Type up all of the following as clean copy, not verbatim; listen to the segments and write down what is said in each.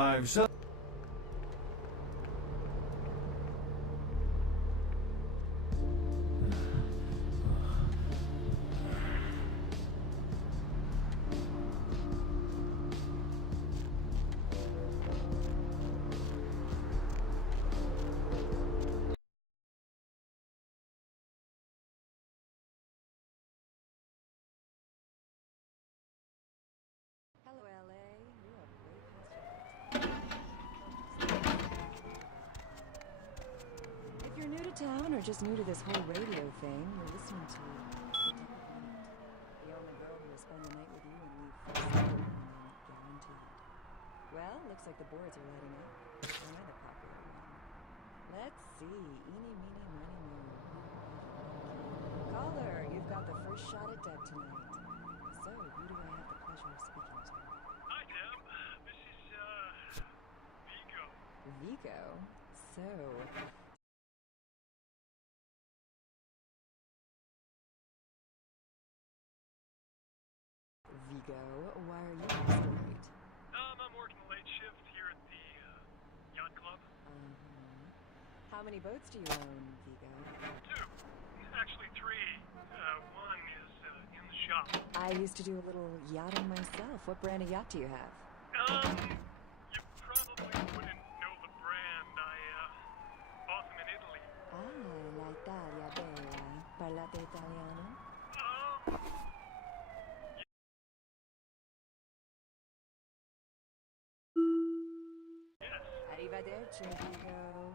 I've so Hello, LA. You are way past your bedtime. If you're new to town or just new to this whole radio thing, you're listening to The Only Girl Who Will Spend the Night with You and Leave First Thing Guaranteed. Well, looks like the boards are lighting up. Another popular one. Let's see. Eeny, meeny, miny, moe. Caller, you've got the first shot at deck tonight. So, who do I have the pleasure of speaking to? Hi, Deb. This is, Vigo. Vigo? So... Vigo, why are you up so late? I'm working the late shift here at the, yacht club. How many boats do you own, Vigo? 2. Actually 3. One is, in the shop. I used to do a little yachting myself. What brand of yacht do you have? You probably wouldn't know the brand. I, bought them in Italy. Ah, la Italia bella. Parlate italiano? Yes. Arrivederci, Vigo.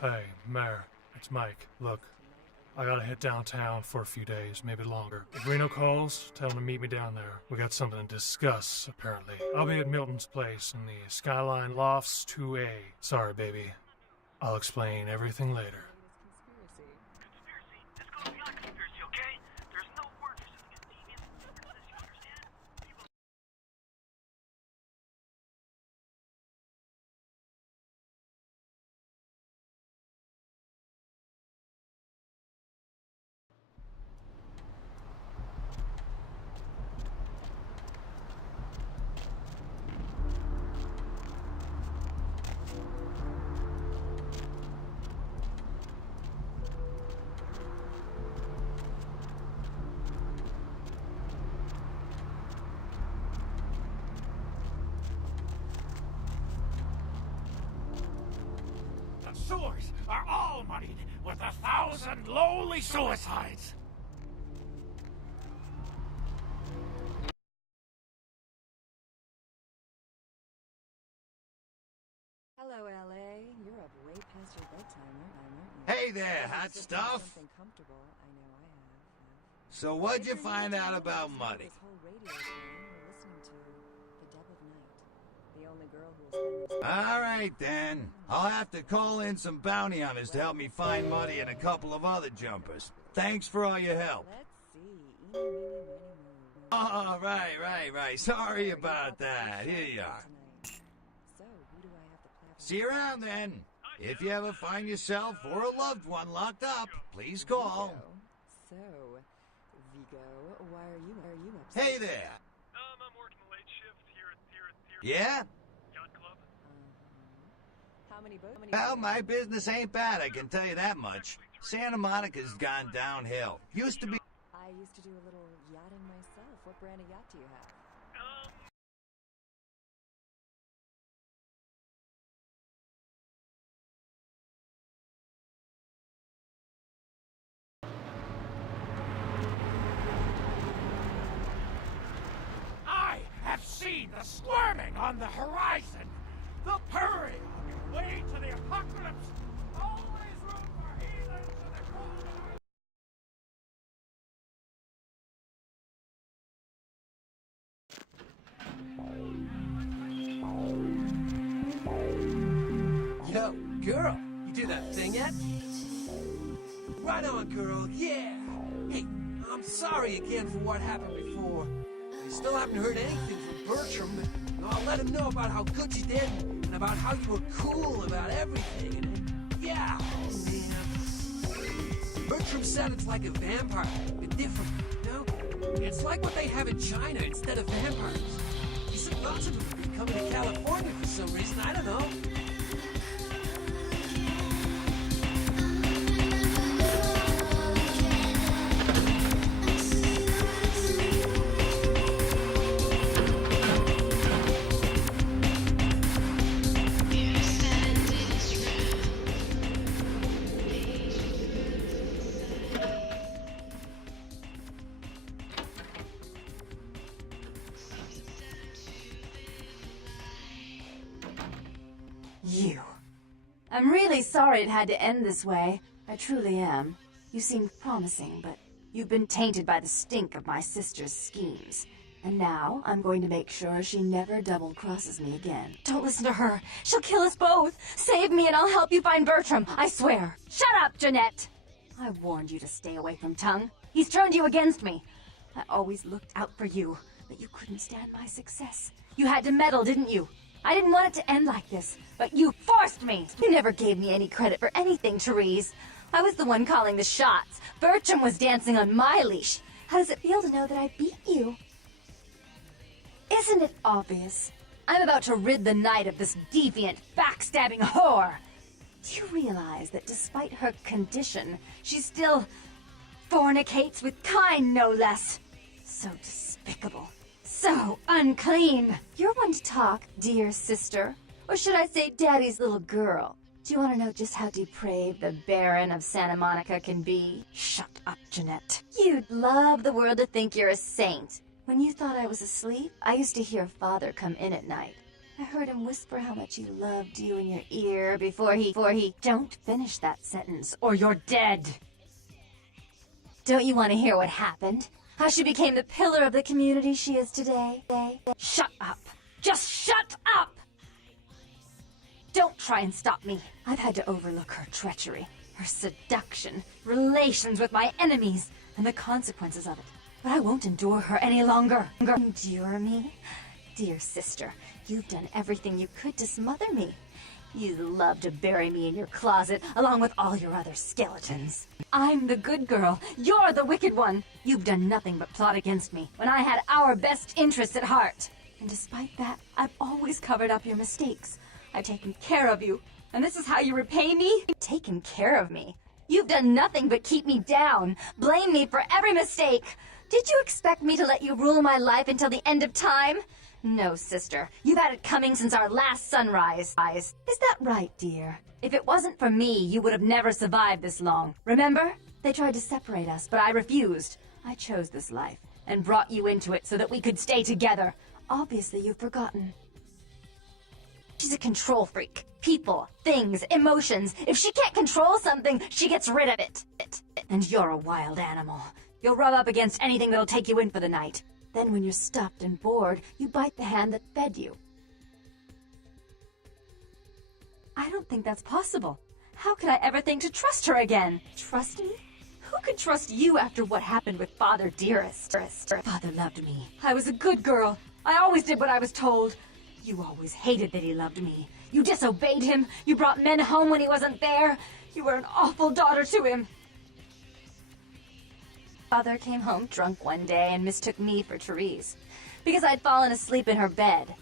Hey, Mayor, it's Mike. Look, I gotta hit downtown for a few days, maybe longer. If Reno calls, tell him to meet me down there. We got something to discuss, apparently. I'll be at Milton's place in the Skyline Lofts 2A. Sorry, baby. I'll explain everything later. Conspiracy? This goes beyond conspiracy, okay? There's no word for something as devious as differences, you understand? People... Sewers are all muddied with 1,000 lowly suicides. Hello, LA. You're up way past your bedtime, aren't you? Hey there, Guess hot it's just not stuff. something comfortable. I know I have. So what'd you If you're find new to out town, about listen to money? This whole radio program you're listening to, the Deviled Night. The only girl who will spend this All right then. I'll have to call in some bounty hunters to help me find money and a couple of other jumpers. Thanks for all your help. Let's see. Eeny, meeny, miny, moe. Oh, right. Sorry about that. Here you are. So, who do I have to play? See you around then. If you ever find yourself or a loved one locked up, please call. So, Vigo, why are you upset? Hey there. I'm working the late shift here at Yeah? Yacht Club. How many boats? Well, my business ain't bad, I can tell you that much. Santa Monica's gone downhill. Used to be... I used to do a little yachting myself. What brand of yacht do you have? I have seen the squirming on the horizon, the purring on your way to the apocalypse. Always room for heathens to the golden. Yo, girl, you do that thing yet? Right on, girl, yeah! Hey, I'm sorry again for what happened before. I still haven't heard anything from Bertram, but I'll let him know about how good you did and about how you were cool about everything. And yeah, man. Bertram said it's like a vampire, but different, you know? It's like what they have in China instead of vampires. He said lots of them are coming to California for some reason, I don't know. You. I'm really sorry it had to end this way. I truly am. You seemed promising, but you've been tainted by the stink of my sister's schemes. And now I'm going to make sure she never double-crosses me again. Don't listen to her. She'll kill us both. Save me and I'll help you find Bertram, I swear. Shut up, Jeanette! I warned you to stay away from Tongue. He's turned you against me. I always looked out for you, but you couldn't stand my success. You had to meddle, didn't you? I didn't want it to end like this, but you forced me! You never gave me any credit for anything, Therese. I was the one calling the shots. Bertram was dancing on my leash. How does it feel to know that I beat you? Isn't it obvious? I'm about to rid the night of this deviant, backstabbing whore. Do you realize that despite her condition, she still fornicates with kind, no less? So despicable. So unclean. You're one to talk, dear sister. Or should I say daddy's little girl? Do you want to know just how depraved the Baron of Santa Monica can be? Shut up, Jeanette. You'd love the world to think you're a saint. When you thought I was asleep, I used to hear Father come in at night. I heard him whisper how much he loved you in your ear before he... Don't finish that sentence, or you're dead. Don't you want to hear what happened? How she became the pillar of the community she is today? Shut up. Just shut up! Don't try and stop me. I've had to overlook her treachery, her seduction, relations with my enemies, and the consequences of it. But I won't endure her any longer. Endure me? Dear sister, you've done everything you could to smother me. You love to bury me in your closet, along with all your other skeletons. I'm the good girl. You're the wicked one. You've done nothing but plot against me, when I had our best interests at heart. And despite that, I've always covered up your mistakes. I've taken care of you. And this is how you repay me? Taken care of me? You've done nothing but keep me down, blame me for every mistake. Did you expect me to let you rule my life until the end of time? No, sister. You've had it coming since our last sunrise. Is that right, dear? If it wasn't for me, you would have never survived this long. Remember? They tried to separate us, but I refused. I chose this life, and brought you into it so that we could stay together. Obviously, you've forgotten. She's She's a control freak. People, things, emotions. If she can't control something, she gets rid of it. And you're a wild animal. You'll rub up against anything that'll take you in for the night. Then when you're stuffed and bored, you bite the hand that fed you. I don't think that's possible. How could I ever think to trust her again? Trust me? Who could trust you after what happened with Father Dearest? Father loved me. I was a good girl. I always did what I was told. You always hated that he loved me. You disobeyed him. You brought men home when he wasn't there. You were an awful daughter to him. Father came home drunk one day and mistook me for Therese because I'd fallen asleep in her bed.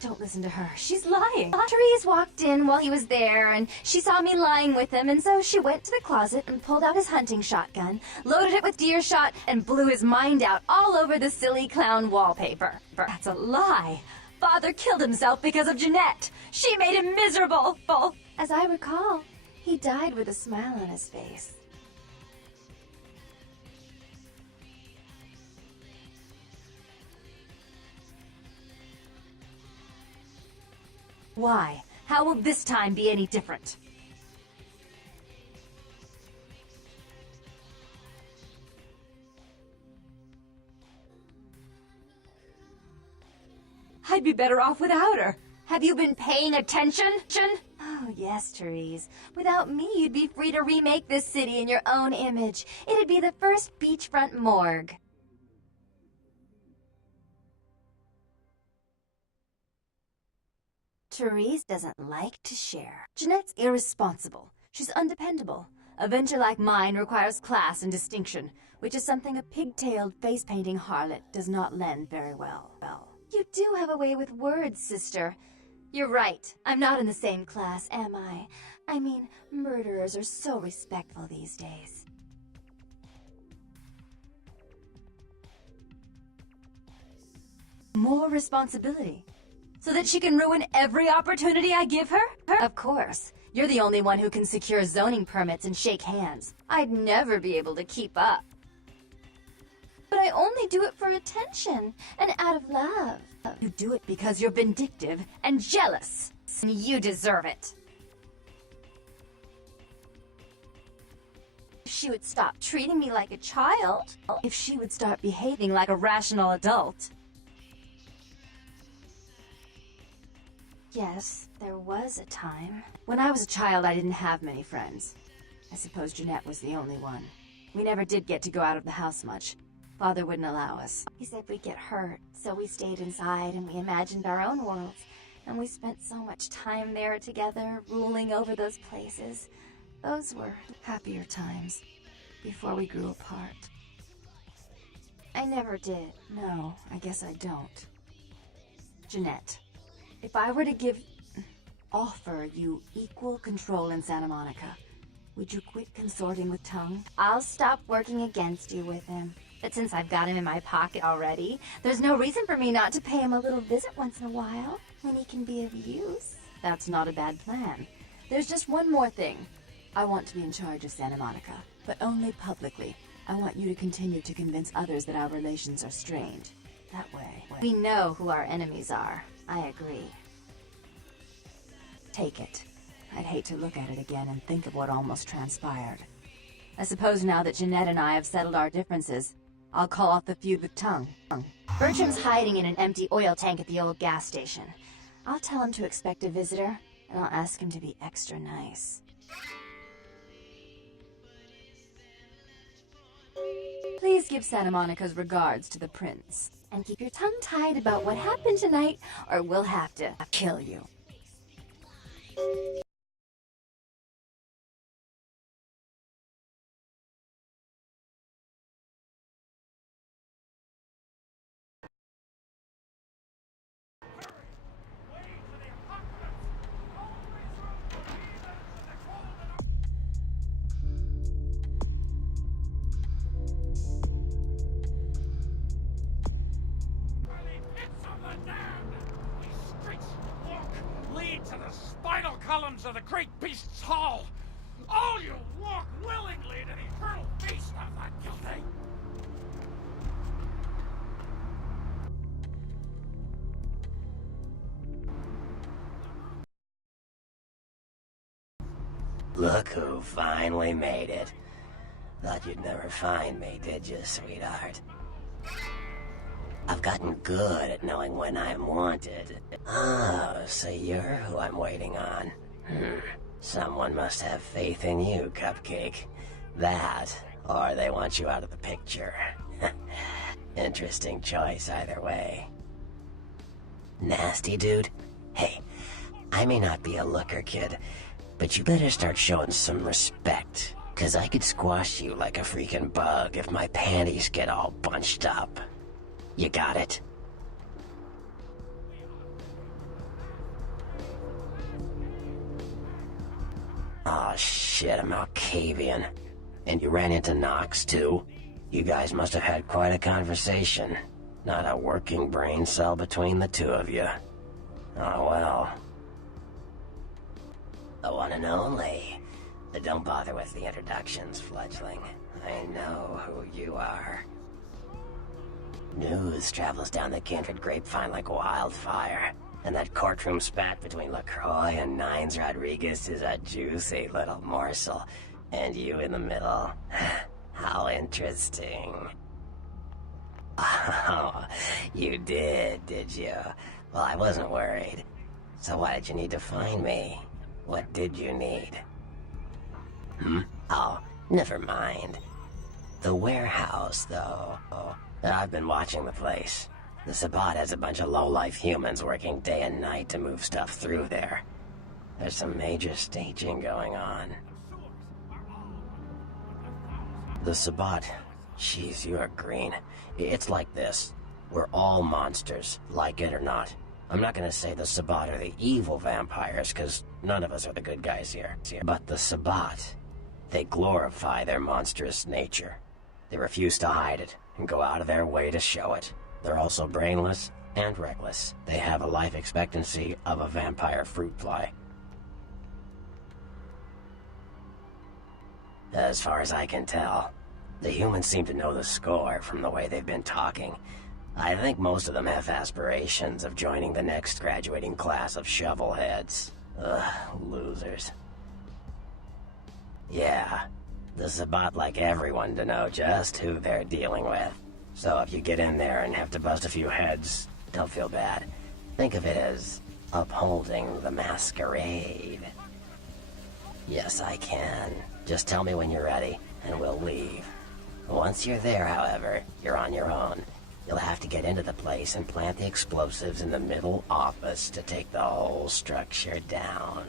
Don't listen to her. She's lying. Therese walked in while he was there, and she saw me lying with him, and so she went to the closet and pulled out his hunting shotgun, loaded it with deer shot, and blew his mind out all over the silly clown wallpaper. That's a lie. Father killed himself because of Jeanette. She made him miserable. As I recall, he died with a smile on his face. Why? How will this time be any different? I'd be better off without her. Have you been paying attention? Oh, yes, Therese. Without me, you'd be free to remake this city in your own image. It'd be the first beachfront morgue. Therese doesn't like to share. Jeanette's irresponsible. She's undependable. A venture like mine requires class and distinction, which is something a pigtailed face-painting harlot does not lend very well. You do have a way with words, sister. You're right. I'm not in the same class, am I? I mean, murderers are so respectful these days. More responsibility. So that she can ruin every opportunity I give her? Of course. You're the only one who can secure zoning permits and shake hands. I'd never be able to keep up. But I only do it for attention and out of love. You do it because you're vindictive and jealous. And you deserve it. If she would stop treating me like a child, if she would start behaving like a rational adult. Yes, there was a time. When I was a child, I didn't have many friends. I suppose Jeanette was the only one. We never did get to go out of the house much. Father wouldn't allow us. He said we'd get hurt, so we stayed inside and we imagined our own worlds. And we spent so much time there together, ruling over those places. Those were happier times, before we grew apart. I never did. No, I guess I don't. Jeanette. If I were to offer you equal control in Santa Monica, would you quit consorting with Tongue? I'll stop working against you with him. But since I've got him in my pocket already, there's no reason for me not to pay him a little visit once in a while, when he can be of use. That's not a bad plan. There's just one more thing. I want to be in charge of Santa Monica, but only publicly. I want you to continue to convince others that our relations are strained. That way, we know who our enemies are. I agree. Take it. I'd hate to look at it again and think of what almost transpired. I suppose now that Jeanette and I have settled our differences, I'll call off the feud with Tongue. Bertram's hiding in an empty oil tank at the old gas station. I'll tell him to expect a visitor, and I'll ask him to be extra nice. Please give Santa Monica's regards to the prince. And keep your tongue tied about what happened tonight, or we'll have to kill you. Columns of the great beast's hall. All you walk willingly to the eternal feast of the guilty. Look who finally made it. Thought you'd never find me, did you, sweetheart? I've gotten good at knowing when I'm wanted. Oh, so you're who I'm waiting on. Someone must have faith in you, Cupcake. That, or they want you out of the picture. Interesting choice either way. Nasty dude? Hey, I may not be a looker, kid, but you better start showing some respect. 'Cause I could squash you like a freaking bug if my panties get all bunched up. You got it? Aw, shit, I'm Malkavian. And you ran into Knox, too? You guys must have had quite a conversation. Not a working brain cell between the two of you. Oh, well. The one and only. But don't bother with the introductions, fledgling. I know who you are. News travels down the kindred grapevine like wildfire. And that courtroom spat between LaCroix and Nines Rodriguez is a juicy little morsel. And you in the middle. How interesting. Oh, you did you? Well, I wasn't worried. So why did you need to find me? What did you need? Oh, never mind. The warehouse, though. I've been watching the place. The Sabbat has a bunch of low-life humans working day and night to move stuff through there. There's some major staging going on. The Sabbat. Jeez, you are green. It's like this. We're all monsters, like it or not. I'm not gonna say the Sabbat are the evil vampires, because none of us are the good guys here. But the Sabbat, they glorify their monstrous nature. They refuse to hide it, and go out of their way to show it. They're also brainless and reckless. They have a life expectancy of a vampire fruit fly. As far as I can tell, the humans seem to know the score from the way they've been talking. I think most of them have aspirations of joining the next graduating class of shovelheads. Ugh, losers. Yeah, the Sabbat like everyone to know just who they're dealing with. So if you get in there and have to bust a few heads, don't feel bad. Think of it as upholding the masquerade. Yes, I can. Just tell me when you're ready, and we'll leave. Once you're there, however, you're on your own. You'll have to get into the place and plant the explosives in the middle office to take the whole structure down.